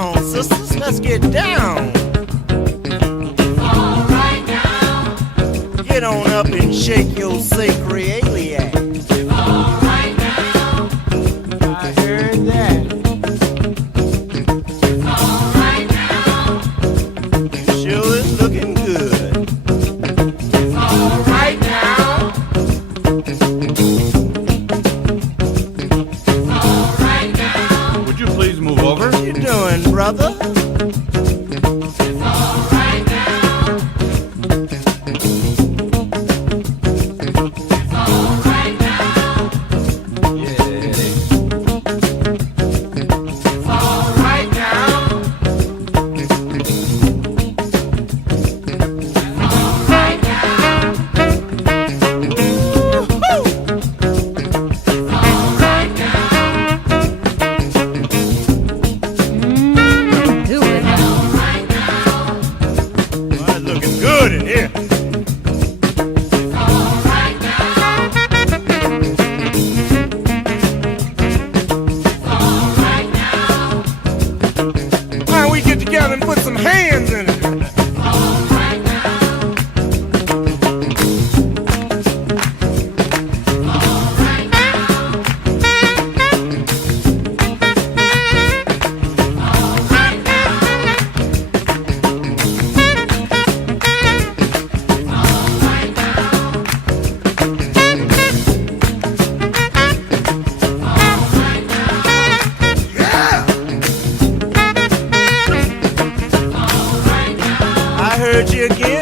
on, sisters, let's get down. All right now. Get on up and shake your sacroiliac. All right now. I heard that. All right now. You sure is looking good. All right now. All right now. Would you please move over? What you doing, brother? All right now. All right now. Yeah. All right now. All right now. Woo-hoo. All right now. Do it. All right now. Well, it's looking good in here. All right now. All right now. Why don't we get together and put some hands in it? All right now. All right now. All right now. All right now. All right now. Yeah! All right now. I heard you again.